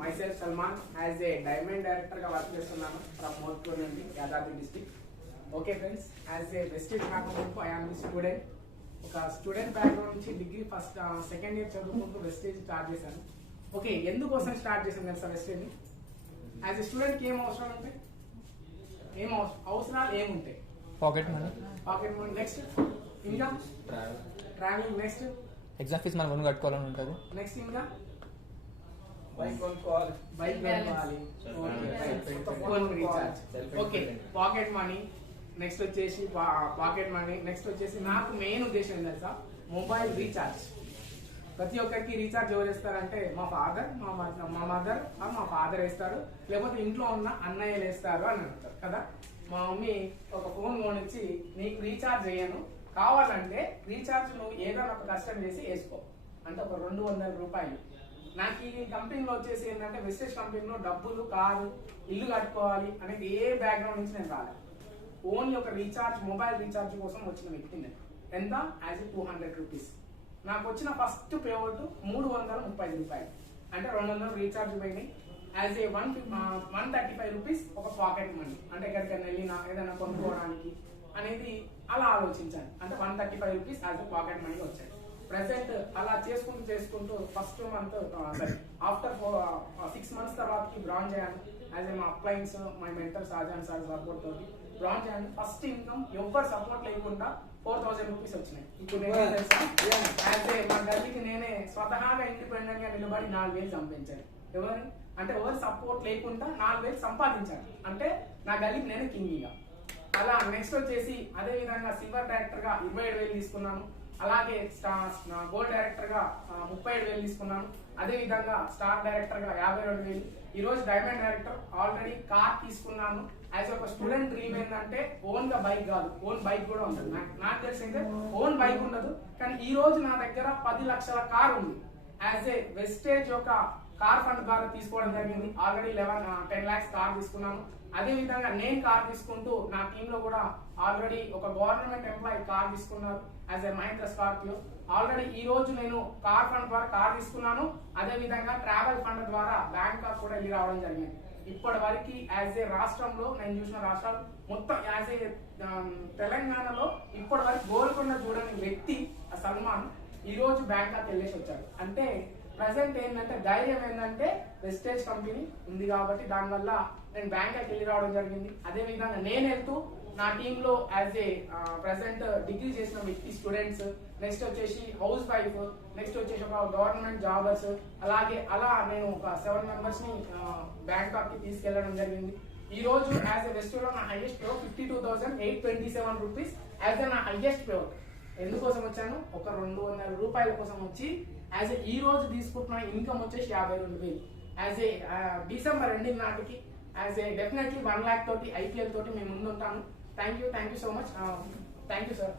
myself Salman as a diamond director గా work చేస్తున్నాను from Motkur నుండి Yadadri district. Okay friends, as a Vestige background I am student. ఒక student background నుంచి degree first second year చదువుకుంటూ Vestige start చేశాను. Okay, ఎందుకోసం start చేశాను తెలుసా వెస్టేజ్ని? యాజ్ ఏ స్టూడెంట్కి ఏం అవసరాలు ఉంటాయి, అవసరాలు ఏముంటాయి? పాకెట్ మనీ, నెక్స్ట్ ఇంకా ట్రావెలింగ్, నెక్స్ట్ ఎగ్జామ్ ఫీజ్ మనం కట్టుకోవాలని ఉంటుంది, నెక్స్ట్ ఇంకా బైక్ కొనుక్కోవాలి, ఓకే పాకెట్ మనీ, నెక్స్ట్ వచ్చేసి పాకెట్ మనీ, నెక్స్ట్ వచ్చేసి నాకు మెయిన్ ఉద్దేశం ఏంటి తెలుసా, మొబైల్ రీఛార్జ్. ప్రతి ఒక్కరికి రీఛార్జ్ ఎవరు వేస్తారంటే మా ఫాదర్, మా మదర్, మా ఫాదర్ వేస్తారు, లేకపోతే ఇంట్లో ఉన్న అన్నయ్యలు వేస్తారు అని అంటారు కదా. మా మమ్మీ ఒక ఫోన్ కొనిచ్చి నీకు రీఛార్జ్ చేయను, కావాలంటే రీఛార్జ్ నువ్వు ఏదైనా ఒక కష్టం చేసి వేసుకో అంటే ఒక 200 రూపాయలు. నాకు ఈ కంపెనీలో వచ్చేసి ఏంటంటే వెస్టేజ్ కంపెనీలో డబ్బులు, కారు, ఇల్లు కట్టుకోవాలి అనేది ఏ బ్యాక్గ్రౌండ్ నుంచి నేను రాలేదు. ఓన్లీ ఒక రీఛార్జ్, మొబైల్ రీఛార్జ్ కోసం వచ్చిన వ్యక్తి నేను. ఎంత? As 200 rupees. నాకు వచ్చిన ఫస్ట్ పేమెంట్ 335 రూపాయలు, అంటే 200 రీఛార్జ్ పోయినాయి. యాజ్ ఏ 135 రూపీస్ ఒక పాకెట్ మనీ, అంటే ఎక్కడికైనా వెళ్ళినా ఏదైనా కొనుక్కోవడానికి అనేది అలా ఆలోచించాను. అంటే 135 rupees as a pocket money వచ్చాయి. ప్రెసెంట్ అలా చేసుకుంటూ ఫస్ట్ మంత్ ఆఫ్టర్ 6 months తర్వాతకి బ్రాంచ్ అయ్యాను. యాజ్ ఏ మా appliance, my mentor Shajan sir support తోటి బ్రాంచ్ అయ్యాను. ఫస్ట్ ఇన్కమ్ ఎవ్వరు సపోర్ట్ లేకుండా 4000 రూపీస్ వచ్చినాయి. ఇప్పుడు నేను యాజ్ ఏ మా గల్లీకి నేనే స్వతహాగా ఇండిపెండెంట్ గా నిలబడి 4000 సంపాదించాను. ఎవరు సపోర్ట్ లేకుండా 4000 సంపాదించాను. అంటే నా గల్లీకి నేనే కింగ్. అలా నెక్స్ట్ వచ్చేసి అదే విధంగా సిల్వర్ డైరెక్టర్ గా 27,000 తీసుకున్నాను. అలాగే గోల్డ్ డైరెక్టర్ గా 37,000 తీసుకున్నాను. అదే విధంగా స్టార్ డైరెక్టర్ గా 52,000. ఈ రోజు డైమండ్ డైరెక్టర్. ఆల్రెడీ కార్ తీసుకున్నాను. యాజ్ ఒక స్టూడెంట్ డ్రీమ్ ఏంటంటే ఓన్ గా బైక్ కాదు, ఓన్ బైక్ కూడా ఉంటుంది. నాకు తెలిసిందే ఓన్ బైక్ ఉండదు, కానీ ఈ రోజు నా దగ్గర 10 లక్షల కార్ ఉంది. యాజ్ ఏ వెస్టేజ్ యొక్క కార్ ఫండ్ ద్వారా తీసుకోవడం జరిగింది. ఆల్రెడీ 10 lakhs కార్ తీసుకున్నాను. అదే విధంగా నేను కార్ తీసుకుంటూ నా టీమ్ లో కూడా ఆల్రెడీ ఒక గవర్నమెంట్ ఎంప్లాయీ కార్ తీసుకున్నారు as a Mahindra Scorpio. Already ఈ రోజు నేను కార్ ఫండ్ ద్వారా కార్ తీసుకున్నాను. అదే విధంగా ట్రావెల్ ఫండ్ ద్వారా బ్యాంకాక్ కూడా వెళ్ళి రావడం జరిగింది. ఇప్పటి వరకు యాజ్ ఏ రాష్ట్రంలో నేను చూసిన రాష్ట్రాలు మొత్తం యాజ్ ఏ తెలంగాణలో ఇప్పటి వరకు గోల్కొండ చూడని వ్యక్తి సల్మాన్ ఈ రోజు బ్యాంకాక్ వెళ్ళేసి వచ్చాడు. అంటే ప్రెసెంట్ ఏంటంటే ధైర్యం ఏంటంటే వెస్టేజ్ కంపెనీ ఉంది కాబట్టి దానివల్ల నేను బ్యాంకాక్ వెళ్ళి రావడం జరిగింది. అదే విధంగా నేను వెళ్తూ నా టీమ్ లో యాజ్ ఏ ప్రెసెంట్ డిగ్రీ చేసిన వ్యక్తి స్టూడెంట్స్, నెక్స్ట్ వచ్చేసి హౌస్ వైఫ్, నెక్స్ట్ వచ్చేసి ఒక గవర్నమెంట్ జాబర్స్, అలాగే అలా నేను ఒక 7 members ని బ్యాంకాక్ కి తీసుకెళ్లడం జరిగింది. ఈ రోజు యాజ్ ఏ వెస్టేజ్ లో నా హైయెస్ట్ పేమెంట్ 52,827 రూపీస్ యాజ్ ఏ నా హైయెస్ట్ పేమెంట్. ఎందుకోసం వచ్చాను? ఒక 200 రూపాయల కోసం వచ్చి యాజ్ ఏ ఈ రోజు తీసుకుంటున్న ఇన్కమ్ వచ్చేసి 52,000. యాజ్ ఏ డిసెంబర్ ఎండింగ్ నాటికి యాజ్ ఏ డెఫినెట్లీ 1 lakh తోటి IPL తోటి మేము ముందుంటాను. Thank you so much. Thank you sir.